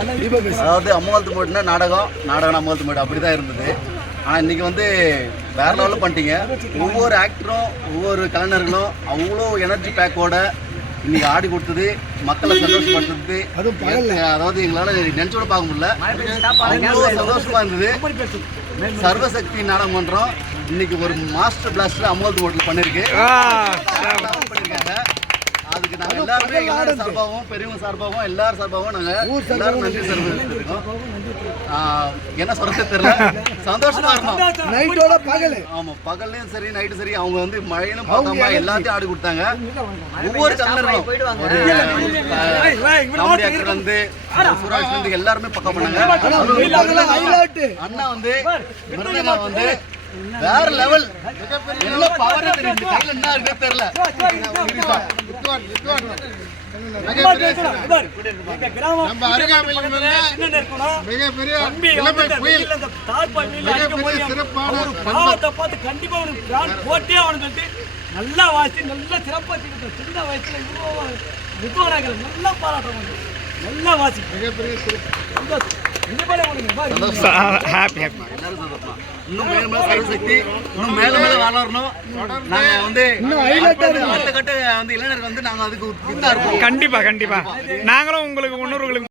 அதாவது அம்மாவளத்து மேடுனா நாடகம் அம்மாவளத்து மேடு அப்படி தான் இருந்தது. ஆனால் இன்றைக்கி வந்து வேறு லெவலில் பண்ணிட்டீங்க. ஒவ்வொரு ஆக்டரும் ஒவ்வொரு கலைஞர்களும் அவ்வளோ எனர்ஜி பேக்கோட இன்னைக்கு ஆடி கொடுத்தது, மக்களை சந்தோஷப்படுத்துறது, அதாவது எங்களால் நினச்சோட பார்க்க முடியல, அவ்வளோ சந்தோஷமாக இருந்தது. சர்வசக்தி நாடகம் பண்ணுறோம். இன்னைக்கு ஒரு மாஸ்டர் பிளாஸ்டர் அம்மாவளத்து மேட்டில் பண்ணியிருக்காங்க. அதுக்கு நாங்கள் எல்லாருமே எல்லாரும் சார்பாகவும் பெரியவங்க சார்பாகவும் எல்லாரும் சார்பாகவும் நாங்கள் எல்லாரும் நன்றி தெரிவிக்கிறோம். என்ன சொல்றது தெரியல, சந்தோஷமா இருந்தோம். நைட்டோட பகல், ஆமா பகல்லையும் சரி நைட்டு சரி அவங்க வந்து மழையிலும் பார்க்காம எல்லாத்தையும் ஆடி கொடுத்தாங்க. ஒவ்வொரு கலைஞர்களும் வந்து சுராஜ் வந்து எல்லாருமே பக்கம் பண்ணாங்க. அண்ணா வந்து மிருதங்கம் வந்து வேற லெவல், என்ன பவர் தெரியுது, கையில என்ன இருக்கு தெரியல. நல்லா வாசி நல்லா சிறப்பா சின்ன வயசுல வித்வானாக்கள் நல்லா பாராட்டுறாங்க. நல்லா வாசி மிகப்பெரிய இன்னும் மேல மேல சக்தி இன்னும் மேல மேல வளரணும். நாங்க வந்து அடுத்த கட்ட வந்து இளைஞர்கள் வந்து நாங்க அதுக்கு கண்டிப்பா நாங்களும் உங்களுக்கு முன்னோர்களுக்கு